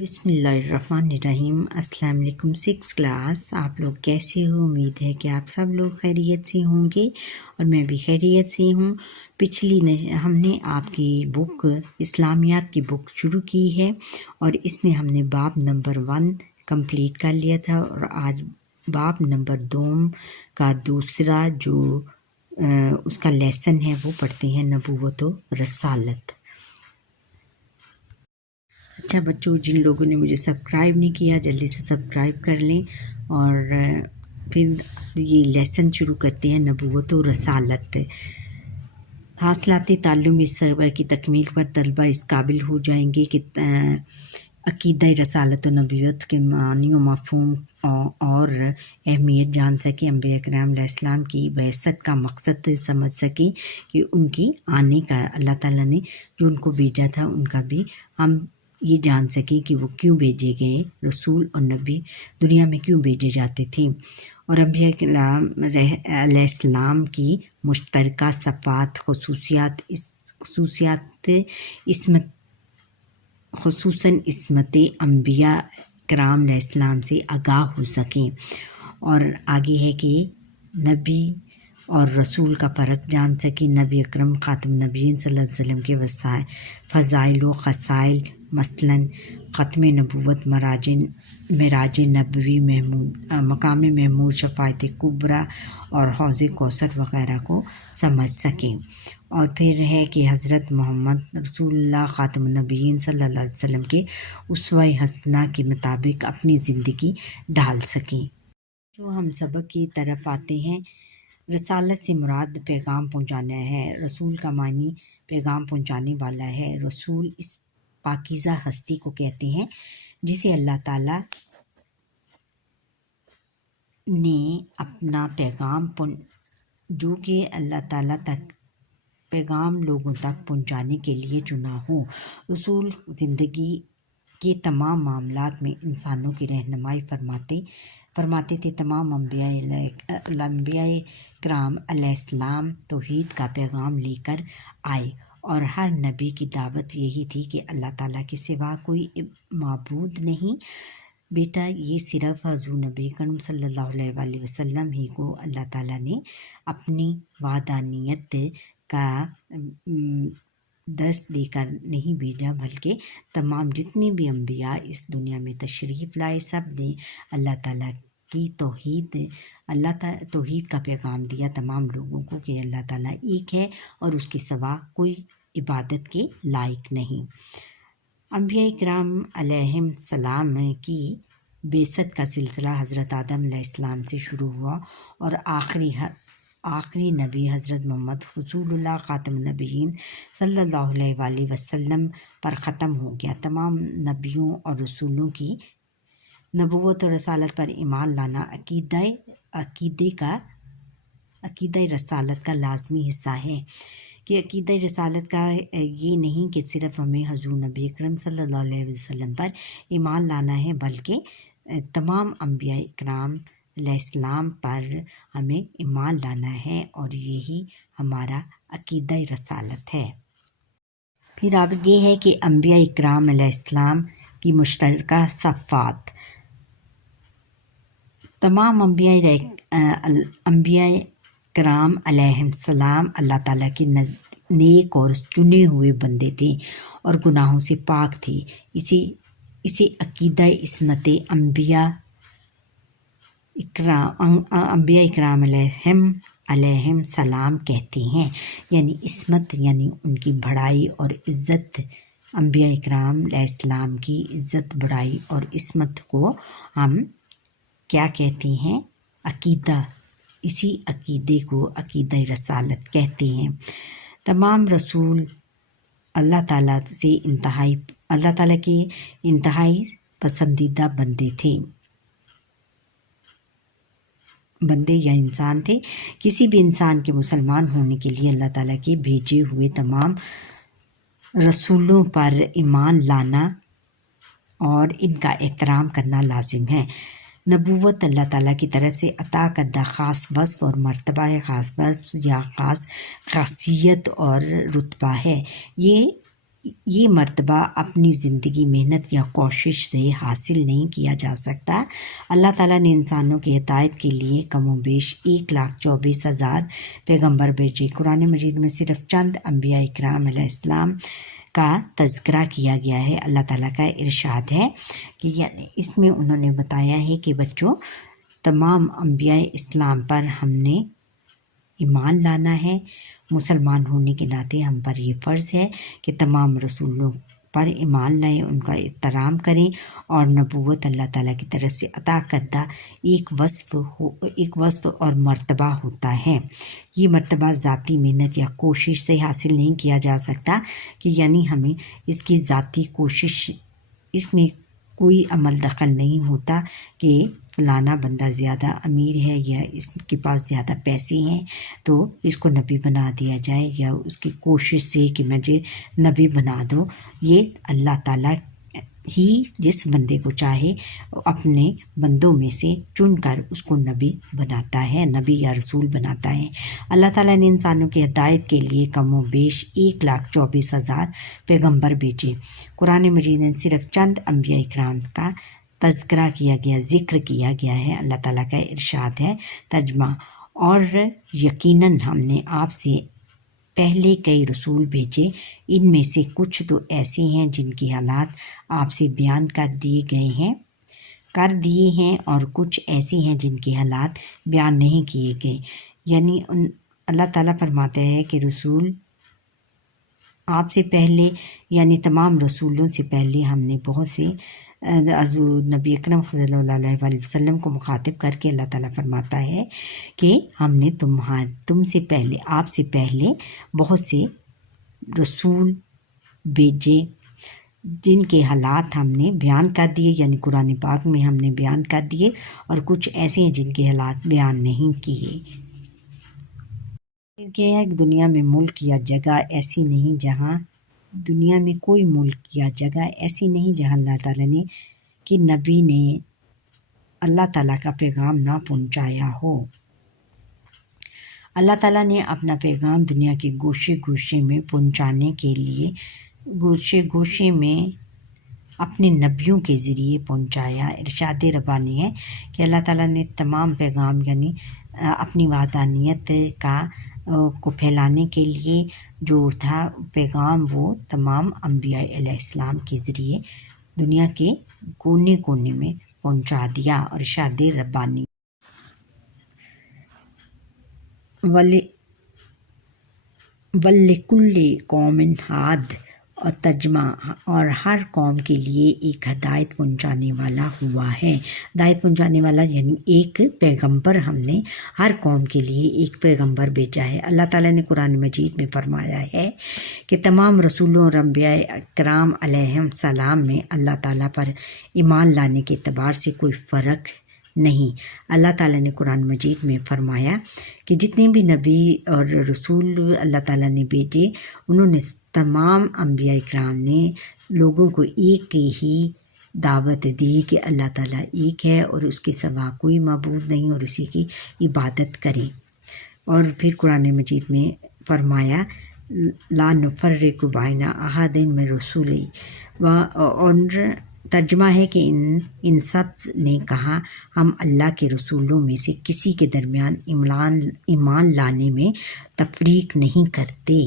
بسم اللہ الرحمن الرحیم۔ السلام علیکم 6 کلاس، آپ لوگ کیسے ہو؟ امید ہے کہ آپ سب لوگ خیریت سے ہوں گے اور میں بھی خیریت سے ہوں۔ ہم نے آپ کی بک اسلامیات کی بک شروع کی ہے اور اس میں ہم نے باب نمبر 1 کمپلیٹ کر لیا تھا اور آج باب نمبر 2 کا دوسرا جو اس کا لیسن ہے وہ پڑھتے ہیں، نبوت و رسالت۔ اچھا بچوں، جن لوگوں نے مجھے سبسکرائب نہیں کیا جلدی سے سبسکرائب کر لیں اور پھر یہ لیسن شروع کرتے ہیں، نبوت و رسالت۔ حاصلات تعلم اس سرور کی تکمیل پر طلبہ اس قابل ہو جائیں گے کہ عقیدہ رسالت و نبوت کے معنی و مفہوم اور اہمیت جان سکیں، انبیاء کرام علیہ السلام کی بعثت کا مقصد سمجھ سکیں کہ ان کی آنے کا اللہ تعالیٰ نے جو ان کو بھیجا تھا ان کا بھی ہم یہ جان سکیں کہ وہ کیوں بھیجے گئے، رسول اور نبی دنیا میں کیوں بھیجے جاتے تھے، اور انبیاء کرام علیہ السلام کی مشترکہ صفات خصوصاً عصمت انبیاء کرام علیہ السلام سے آگاہ ہو سکیں، اور آگے ہے کہ نبی اور رسول کا فرق جان سکیں، نبی اکرم خاتم النبیین صلی اللہ علیہ وسلم کے فضائل و خصائل، مثلاً ختم نبوت، معراج نبوی، مقام محمود، شفاعت کبریٰ اور حوض کوثر وغیرہ کو سمجھ سکیں، اور پھر ہے کہ حضرت محمد رسول اللہ خاتم النبیین صلی اللہ علیہ وسلم کے اسوہ حسنہ کے مطابق اپنی زندگی ڈھال سکیں۔ جو ہم سبق کی طرف آتے ہیں، رسالت سے مراد پیغام پہنچانا ہے۔ رسول کا معنی پیغام پہنچانے والا ہے۔ رسول اس پاکیزہ ہستی کو کہتے ہیں جسے اللہ تعالیٰ نے اپنا پیغام جو کہ اللہ تعالیٰ تک پیغام لوگوں تک پہنچانے کے لیے چنا ہو۔ رسول زندگی کے تمام معاملات میں انسانوں کی رہنمائی فرماتے تھے۔ تمام انبیاء کرام علیہ السلام توحید کا پیغام لے کر آئے اور ہر نبی کی دعوت یہی تھی کہ اللہ تعالیٰ کے سوا کوئی معبود نہیں بیٹا، یہ صرف حضور نبی کریم صلی اللہ علیہ وآلہ وسلم ہی کو اللہ تعالیٰ نے اپنی وحدانیت کا درس دے کر نہیں بھیجا، بلکہ تمام جتنے بھی انبیاء اس دنیا میں تشریف لائے سب نے اللہ تعالیٰ کی توحید کا پیغام دیا تمام لوگوں کو کہ اللہ تعالیٰ ایک ہے اور اس کے سوا کوئی عبادت کے لائق نہیں۔ انبیاء کرام علیہم السلام کی بعثت کا سلسلہ حضرت آدم علیہ السلام سے شروع ہوا اور آخری نبی حضرت محمد رسول اللہ خاتم النبیین صلی اللہ علیہ وآلہ وسلم پر ختم ہو گیا۔ تمام نبیوں اور رسولوں کی نبوت اور رسالت پر ایمان لانا عقیدہ رسالت کا لازمی حصہ ہے، کہ عقیدہ رسالت کا یہ نہیں کہ صرف ہمیں حضور نبی اکرم صلی اللہ علیہ وسلم پر ایمان لانا ہے، بلکہ تمام انبیاء کرام علیہ السلام پر ہمیں ایمان لانا ہے، اور یہی ہمارا عقیدہ رسالت ہے۔ پھر اب یہ ہے کہ انبیاء کرام علیہ السلام کی مشترکہ صفات۔ تمام انبیاء کرام علیہ السلام اللہ تعالیٰ کے نیک اور چنے ہوئے بندے تھے اور گناہوں سے پاک تھے۔ اسے عقیدہ عصمت انبیاء کرام علیہم السلام کہتے ہیں، یعنی عصمت یعنی ان کی بڑائی اور عزت۔ انبیاء کرام علیہ السلام کی عزت، بڑائی اور عصمت کو ہم کیا کہتے ہیں؟ عقیدہ۔ اسی عقیدے کو عقیدہ رسالت کہتے ہیں۔ تمام رسول اللہ تعالیٰ کے انتہائی پسندیدہ بندے یا انسان تھے۔ کسی بھی انسان کے مسلمان ہونے کے لیے اللہ تعالیٰ کے بھیجے ہوئے تمام رسولوں پر ایمان لانا اور ان کا احترام کرنا لازم ہے۔ نبوت اللہ تعالیٰ کی طرف سے عطا کردہ خاص وصف اور مرتبہ خاص وصف یا خاص خاصیت اور رتبہ ہے۔ یہ یہ مرتبہ اپنی زندگی محنت یا کوشش سے حاصل نہیں کیا جا سکتا۔ اللہ تعالیٰ نے انسانوں کی ہدایت کے لیے کم و بیش 1,24,000 پیغمبر بھیجے۔ قرآن مجید میں صرف چند انبیاء اکرام علیہ السلام کا تذکرہ کیا گیا ہے۔ اللہ تعالیٰ کا ارشاد ہے کہ اس میں انہوں نے بتایا ہے کہ بچوں، تمام انبیاء اسلام پر ہم نے ایمان لانا ہے۔ مسلمان ہونے کے ناطے ہم پر یہ فرض ہے کہ تمام رسولوں پر ایمان لائیں، ان کا احترام کریں، اور نبوت اللہ تعالیٰ کی طرف سے عطا کردہ ایک وصف اور مرتبہ ہوتا ہے۔ یہ مرتبہ ذاتی محنت یا کوشش سے حاصل نہیں کیا جا سکتا، کہ یعنی ہمیں اس کی ذاتی کوشش، اس میں کوئی عمل دخل نہیں ہوتا کہ فلانا بندہ زیادہ امیر ہے یا اس کے پاس زیادہ پیسے ہیں تو اس کو نبی بنا دیا جائے، یا اس کی کوشش سے کہ مجھے نبی بنا دو۔ یہ اللہ تعالیٰ ہی جس بندے کو چاہے اپنے بندوں میں سے چن کر اس کو نبی بناتا ہے، نبی یا رسول بناتا ہے۔ اللہ تعالیٰ نے انسانوں کی ہدایت کے لیے کم و بیش 1,24,000 پیغمبر بھیجے۔ قرآن مجید میں صرف چند انبیاء اکرام کا تذکرہ کیا گیا، ذکر کیا گیا ہے۔ اللہ تعالیٰ کا ارشاد ہے، ترجمہ: اور یقیناً ہم نے آپ سے پہلے کئی رسول بھیجے، ان میں سے کچھ تو ایسے ہیں جن کے حالات آپ سے بیان کر دیے ہیں اور کچھ ایسے ہیں جن کے حالات بیان نہیں کیے گئے۔ یعنی اللہ تعالیٰ فرماتا ہے کہ رسول آپ سے پہلے، یعنی تمام رسولوں سے پہلے ہم نے بہت سے حضور نبی اکرم صلی اللہ علیہ وآلہ وسلم کو مخاطب کر کے اللہ تعالیٰ فرماتا ہے کہ ہم نے تم سے پہلے، آپ سے پہلے بہت سے رسول بھیجے جن کے حالات ہم نے بیان کر دیے، یعنی قرآن پاک میں ہم نے بیان کر دیے، اور کچھ ایسے ہیں جن کے حالات بیان نہیں کیے۔ کہ دنیا میں ملک یا جگہ ایسی نہیں جہاں دنیا میں کوئی ملک یا جگہ ایسی نہیں جہاں اللہ تعالیٰ نے کہ نبی نے اللہ تعالیٰ کا پیغام نہ پہنچایا ہو۔ اللہ تعالیٰ نے اپنا پیغام دنیا کے گوشے گوشے میں پہنچانے کے لیے گوشے گوشے میں اپنے نبیوں کے ذریعے پہنچایا۔ ارشاد ربانی ہے کہ اللہ تعالیٰ نے تمام پیغام، یعنی اپنی وحدانیت کو پھیلانے کے لیے جو تھا پیغام، وہ تمام انبیاء علیہ السلام کے ذریعے دنیا کے کونے کونے میں پہنچا دیا۔ اور ارشاد ربانی وَلِكُلِّ قَوْمٍ ہاد، اور ترجمہ: اور ہر قوم کے لیے ایک ہدایت پہنچانے والا ہوا ہے۔ ہدایت پہنچانے والا یعنی ایک پیغمبر، ہم نے ہر قوم کے لیے ایک پیغمبر بھیجا ہے۔ اللہ تعالیٰ نے قرآن مجید میں فرمایا ہے کہ تمام رسولوں اور انبیاء اکرام علیہم السلام میں اللہ تعالیٰ پر ایمان لانے کے اعتبار سے کوئی فرق نہیں۔ اللہ تعالیٰ نے قرآن مجید میں فرمایا کہ جتنے بھی نبی اور رسول اللہ تعالیٰ نے بھیجے، انہوں نے تمام انبیاء اکرام نے لوگوں کو ایک ہی دعوت دی کہ اللہ تعالیٰ ایک ہے اور اس کے سوا کوئی معبود نہیں، اور اسی کی عبادت کریں۔ اور پھر قرآن مجید میں فرمایا لا نفرق بین احد من رسولی، اور ترجمہ ہے کہ ان سب نے کہا ہم اللہ کے رسولوں میں سے کسی کے درمیان ایمان لانے میں تفریق نہیں کرتے،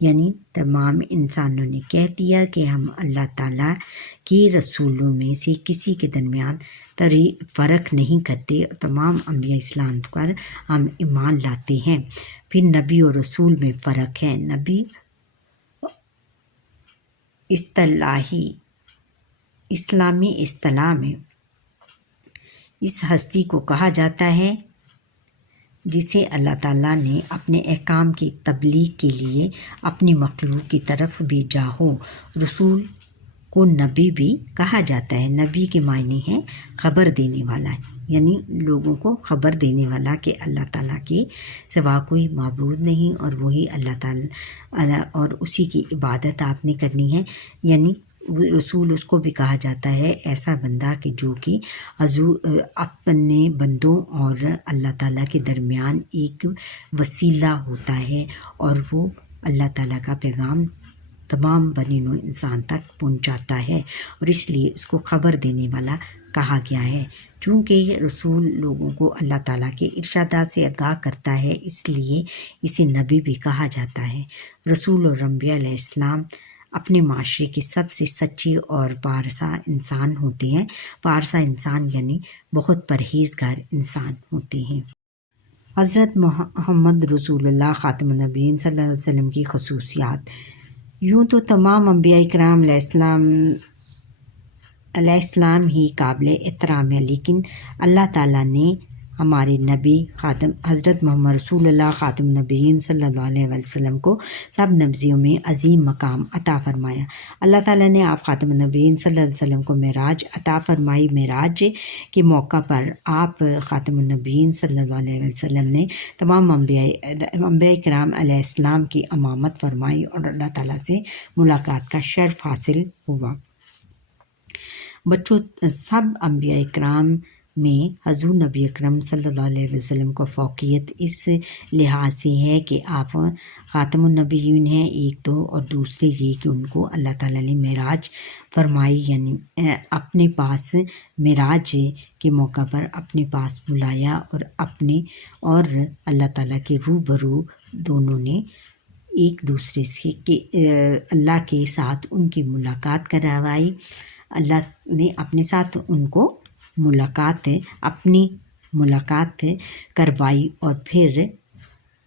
یعنی تمام انسانوں نے کہہ دیا کہ ہم اللہ تعالیٰ کے رسولوں میں سے کسی کے درمیان فرق نہیں کرتے، تمام انبیاء اسلام پر ہم ایمان لاتے ہیں۔ پھر نبی اور رسول میں فرق ہے۔ نبی اسلامی اصطلاح میں اس ہستی کو کہا جاتا ہے جسے اللہ تعالیٰ نے اپنے احکام کی تبلیغ کے لیے اپنی مخلوق کی طرف بھیجا ہو۔ رسول کو نبی بھی کہا جاتا ہے۔ نبی کے معنی ہے خبر دینے والا، یعنی لوگوں کو خبر دینے والا کہ اللہ تعالیٰ کے سوا کوئی معبود نہیں، اور وہی اللہ تعالیٰ اور اسی کی عبادت آپ نے کرنی ہے۔ یعنی رسول اس کو بھی کہا جاتا ہے ایسا بندہ کہ جو کہ اپنے بندوں اور اللہ تعالیٰ کے درمیان ایک وسیلہ ہوتا ہے، اور وہ اللہ تعالیٰ کا پیغام تمام بنی نوع انسان تک پہنچاتا ہے، اور اس لیے اس کو خبر دینے والا کہا گیا ہے۔ چونکہ یہ رسول لوگوں کو اللہ تعالیٰ کے ارشادات سے آگاہ کرتا ہے، اس لیے اسے نبی بھی کہا جاتا ہے۔ رسول اور انبیاء علیہ السلام اپنے معاشرے کے سب سے سچی اور پارسا انسان ہوتے ہیں۔ پارسا انسان یعنی بہت پرہیزگار انسان ہوتے ہیں۔ حضرت محمد رسول اللہ خاتم النبیین صلی اللہ علیہ وسلم کی خصوصیات۔ یوں تو تمام انبیاء کرام علیہ السلام ہی قابل احترام ہے، لیکن اللہ تعالیٰ نے ہمارے نبی حضرت محمد رسول اللہ خاتم النبیین صلی اللہ علیہ وسلم کو سب نبیوں میں عظیم مقام عطا فرمایا۔ اللہ تعالیٰ نے آپ خاتم النبیین صلی اللہ علیہ وسلم کو معراج عطا فرمائی۔ معراج کے موقع پر آپ خاتم النبیین صلی اللہ علیہ وسلم نے تمام انبیاء کرام علیہ السلام کی امامت فرمائی اور اللہ تعالیٰ سے ملاقات کا شرف حاصل ہوا۔ بچوں، سب انبیاء کرام میں حضور نبی اکرم صلی اللہ علیہ وسلم کو فوقیت اس لحاظ سے ہے کہ آپ خاتم النبیین ہیں، ایک تو، اور دوسرے یہ کہ ان کو اللہ تعالیٰ نے معراج فرمائی، یعنی اپنے پاس معراج کے موقع پر اپنے پاس بلایا اور اللہ تعالیٰ کے روبرو دونوں نے ایک دوسرے سے اللہ کے ساتھ ان کی ملاقات کروائی۔ اللہ نے اپنے ساتھ ان کو اپنی ملاقات کروائی، اور پھر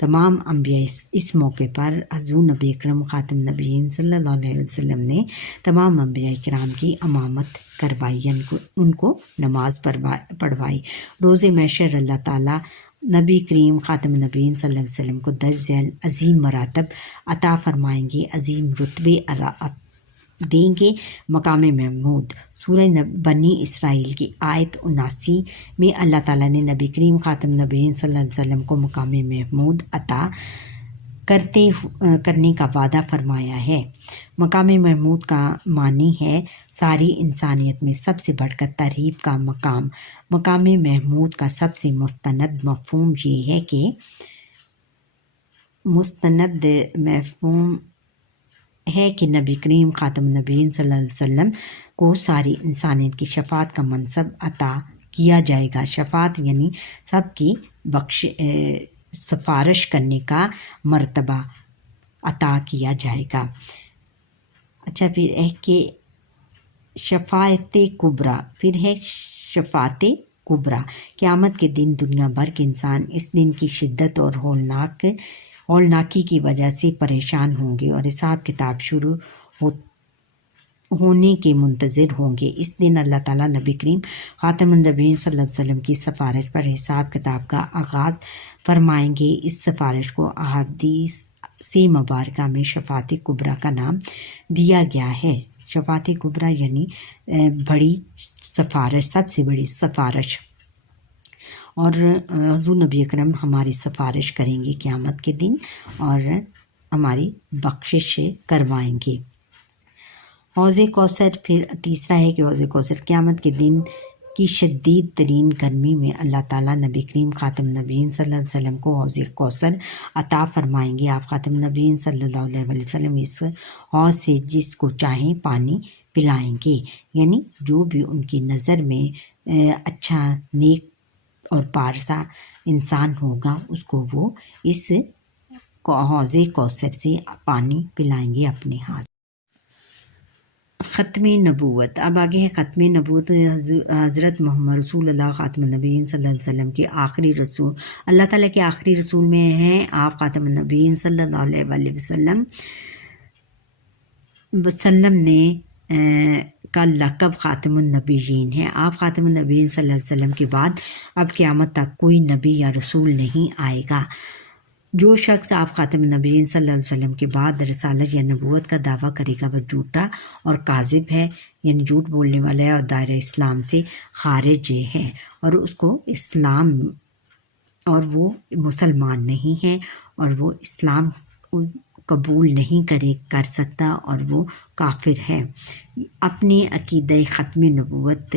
تمام انبیاء اس موقع پر حضور نبی اکرم خاتم النبیین صلی اللہ علیہ وسلم نے تمام انبیاء کرام کی امامت کروائی، یعنی ان کو نماز پڑھوائی۔ روز محشر اللہ تعالیٰ نبی کریم خاتم النبیین صلی اللہ علیہ وسلم کو درج ذیل عظیم مراتب عطا فرمائیں گے، عظیم رتبے دیں گے۔ مقام محمود سورہ بنی اسرائیل کی آیت 79 میں اللہ تعالیٰ نے نبی کریم خاتم النبیین صلی اللہ علیہ وسلم کو مقام محمود عطا کرنے کا وعدہ فرمایا ہے۔ مقام محمود کا معنی ہے ساری انسانیت میں سب سے بڑھ کر تعریف کا مقام۔ مقام محمود کا سب سے مستند مفہوم یہ ہے کہ نبی کریم خاتم النبیین صلی اللہ علیہ وسلم کو ساری انسانیت کی شفاعت کا منصب عطا کیا جائے گا۔ شفاعت یعنی سب کی سفارش کرنے کا مرتبہ عطا کیا جائے گا۔ اچھا، پھر ہے کہ شفاعت کبریٰ، قیامت کے دن دنیا بھر کے انسان اس دن کی شدت اور ہولناکی کی وجہ سے پریشان ہوں گے اور حساب کتاب شروع ہونے کے منتظر ہوں گے۔ اس دن اللہ تعالیٰ نبی کریم خاتم النبیین صلی اللہ علیہ وسلم کی سفارش پر حساب کتاب کا آغاز فرمائیں گے۔ اس سفارش کو احادیث سے مبارکہ میں شفاعت کبریٰ کا نام دیا گیا ہے۔ شفاعت کبریٰ یعنی بڑی سفارش، سب سے بڑی سفارش، اور حضور نبی اکرم ہماری سفارش کریں گے قیامت کے دن اور ہماری بخشش کروائیں گے۔ حوض کوثر، پھر تیسرا ہے کہ حوض کوثر قیامت کے دن کی شدید ترین گرمی میں اللہ تعالیٰ نبی کریم خاتم النبیین صلی اللہ علیہ وسلم کو حوض کوثر عطا فرمائیں گے۔ آپ خاتم النبیین صلی اللہ علیہ وسلم اس حوض سے جس کو چاہیں پانی پلائیں گے، یعنی جو بھی ان کی نظر میں اچھا، نیک اور پارسا انسان ہوگا اس کو وہ اس حوض کوثر سے پانی پلائیں گے اپنے ہاتھ۔ ختم نبوت، اب آگے ہے ختم نبوت۔ حضرت محمد رسول اللہ خاتم النبیین صلی اللہ علیہ وسلم کے آخری رسول، اللہ تعالیٰ کے آخری رسول میں ہیں آپ خاتم النبیین صلی اللہ علیہ وسلم نے کا لقب خاتم النبیین ہے۔ آپ خاتم النبیین صلی اللہ علیہ وسلم کے بعد اب قیامت تک کوئی نبی یا رسول نہیں آئے گا۔ جو شخص آپ خاتم النبیین صلی اللہ علیہ وسلم کے بعد رسالت یا نبوت کا دعویٰ کرے گا وہ جھوٹا اور کاذب ہے، یعنی جھوٹ بولنے والا ہے اور دائرہ اسلام سے خارج ہے، اور اس کو اسلام اور وہ مسلمان نہیں ہے اور وہ اسلام قبول نہیں کر سکتا اور وہ کافر ہے۔ اپنے عقیدہ ختم نبوت،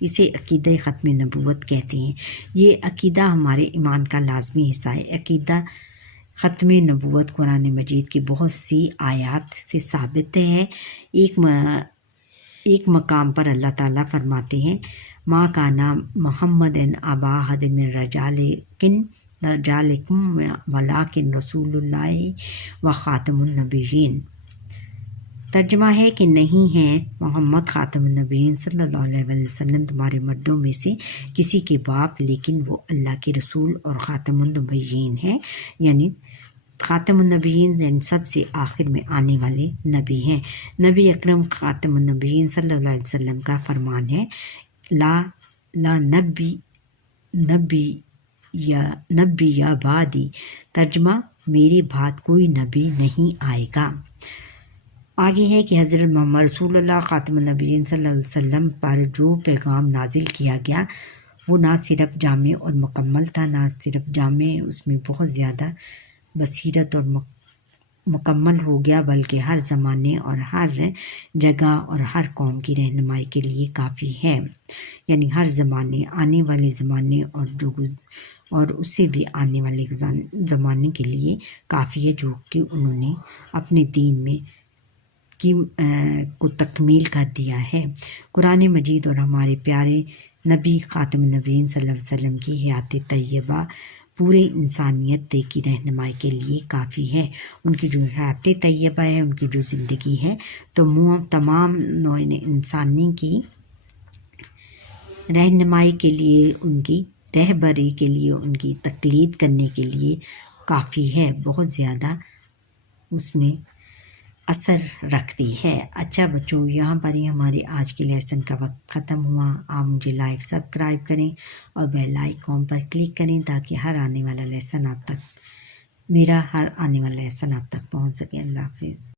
اسے عقیدہ ختم نبوت کہتے ہیں۔ یہ عقیدہ ہمارے ایمان کا لازمی حصہ ہے۔ عقیدہ ختم نبوت قرآن مجید کی بہت سی آیات سے ثابت ہے۔ ایک مقام پر اللہ تعالیٰ فرماتے ہیں ما کانا محمد ابا احد من رجالکم ولکن رسول اللہ و خاتم النبیین۔ ترجمہ ہے کہ نہیں ہے محمد خاتم النبیین صلی اللہ علیہ وسلم تمہارے مردوں میں سے کسی کے باپ، لیکن وہ اللہ کے رسول اور خاتم النبیین ہیں، یعنی خاتم النبیین یعنی سب سے آخر میں آنے والے نبی ہیں۔ نبی اکرم خاتم النبیین صلی اللہ علیہ وسلم کا فرمان ہے لا نبی یا بعدی، ترجمہ میرے بعد کوئی نبی نہیں آئے گا۔ آگے ہے کہ حضرت محمد رسول اللہ خاتم النبیین صلی اللہ علیہ وسلم پر جو پیغام نازل کیا گیا وہ نہ صرف جامع اور مکمل تھا، نہ صرف جامع، اس میں بہت زیادہ بصیرت اور مکمل ہو گیا، بلکہ ہر زمانے اور ہر جگہ اور ہر قوم کی رہنمائی کے لیے کافی ہے، یعنی ہر زمانے، آنے والے زمانے اور اس سے بھی آنے والے زمانے کے لیے کافی ہے، جو کہ انہوں نے اپنے دین میں کو تکمیل کر دیا ہے۔ قرآن مجید اور ہمارے پیارے نبی خاتم النبیین صلی اللہ علیہ وسلم کی حیات طیبہ پورے انسانیت کی رہنمائی کے لیے کافی ہے۔ ان کی جو حیات طیبہ ہے، ان کی جو زندگی ہے، تو تمام نوع انسانی کی رہنمائی کے لیے، ان کی رہبری کے لیے، ان کی تقلید کرنے کے لیے کافی ہے، بہت زیادہ اس میں اثر رکھتی ہے۔ اچھا بچوں، یہاں پر ہی ہمارے آج کے لیسن کا وقت ختم ہوا۔ آپ مجھے لائک سبسکرائب کریں اور بیل آئیکن پر کلک کریں تاکہ ہر آنے والا لیسن آپ تک پہنچ سکے۔ اللہ حافظ۔